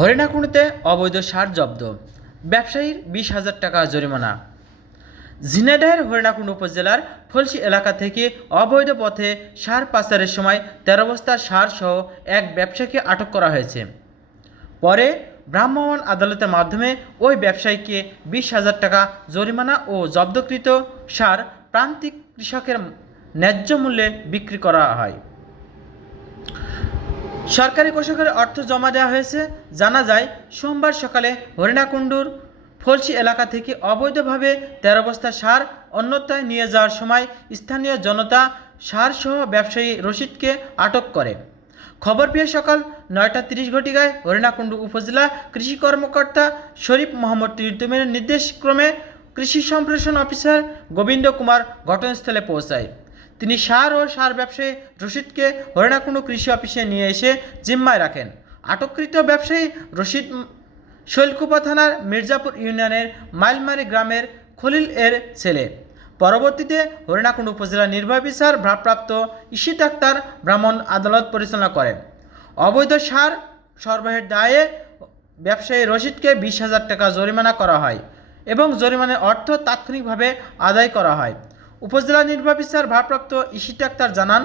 হরিণাকুণ্ডুতে অবৈধ সার জব্দ, ব্যবসায়ীর 20,000 টাকা জরিমানা। ঝিনাইদহের হরিণাকুণ্ডু উপজেলার ফলসি এলাকা থেকে অবৈধ পথে সার পাচারের সময় 13 বস্তা সার সহ এক ব্যবসায়ীকে আটক করা হয়েছে। পরে ভ্রাম্যমাণ আদালতের মাধ্যমে ওই ব্যবসায়ীকে 20,000 টাকা জরিমানা ও জব্দকৃত সার প্রান্তিক কৃষকের ন্যায্য মূল্যে বিক্রি করা হয়। সরকারি কোষাগারে অর্থ জমা দেওয়া হয়েছে। জানা যায়, সোমবার সকালে হরিণাকুণ্ডুর ফলসি এলাকা থেকে অবৈধভাবে 13 বস্তা সার অন্যত্র নিয়ে যাওয়ার সময় স্থানীয় জনতা সারসহ ব্যবসায়ী রশিদকে আটক করে। খবর পেয়ে সকাল 9:30 ঘটিকায় হরিণাকুণ্ডু উপজেলা কৃষি কর্মকর্তা শরীফ মোহাম্মদ টিটুমের নির্দেশক্রমে কৃষি সম্প্রসারণ অফিসার গোবিন্দ কুমার ঘটনাস্থলে পৌঁছায়। তিনি সার ও সার ব্যবসায়ী রশিদকে হরিণাকুণ্ডু কৃষি অফিসে নিয়ে এসে জিম্মায় রাখেন। আটককৃত ব্যবসায়ী রশিদ শৈলকুপা থানার মির্জাপুর ইউনিয়নের মাইলমারি গ্রামের খলিল এর ছেলে। পরবর্তীতে হরিণাকুণ্ডু উপজেলা নির্বাহী অফিসার ভারপ্রাপ্ত ইশিত আক্তার ব্রাহ্মণ আদালত পরিচালনা করেন। অবৈধ সার সরবরাহের দায়ে ব্যবসায়ী রশিদকে 20,000 টাকা জরিমানা করা হয় এবং জরিমানার অর্থ তাৎক্ষণিকভাবে আদায় করা হয়। উপজেলা নির্বাহী অফিসার ভারপ্রাপ্ত ইশিত আক্তার জানান,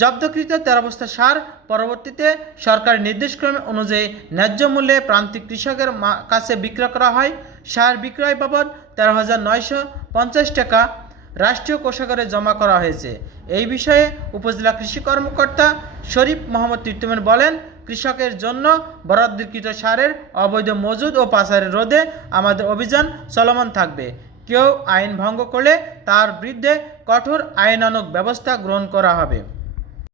জব্দকৃত 13 বস্তা সার পরবর্তীতে সরকারি নির্দেশক্রমে অনুযায়ী ন্যায্য মূল্যে প্রান্তিক কৃষকের কাছে বিক্রয় করা হয়। সার বিক্রয় বাবদ 13,950 টাকা রাষ্ট্রীয় কোষাগারে জমা করা হয়েছে। এই বিষয়ে উপজেলা কৃষি কর্মকর্তা শরীফ মোহাম্মদ টিটুমেন বলেন, কৃষকের জন্য বরাদ্দকৃত সারের অবৈধ মজুদ ও পাচারের রোধে আমাদের অভিযান চলমান থাকবে। কেউ আইন ভঙ্গ করলে তার বিরুদ্ধে কঠোর আইনানুগ ব্যবস্থা গ্রহণ করা হবে।